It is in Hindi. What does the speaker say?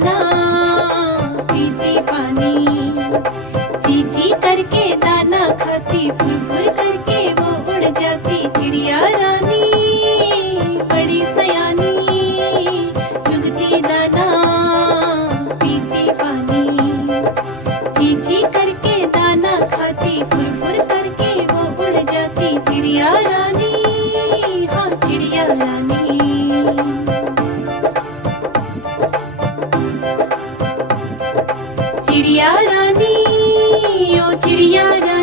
दाना पीती पानी। ची ची करके दाना खाती, फुर फुर करके वो उड़ जाती। चिड़िया रानी बड़ी सयानी, चुगती दाना पीती पानी। ची ची करके दाना खाती, फुर फुर करके वो उड़ जाती। चिड़िया रानी, हाँ चिड़िया रानी। चिड़िया रानी, ओ चिड़िया रानी।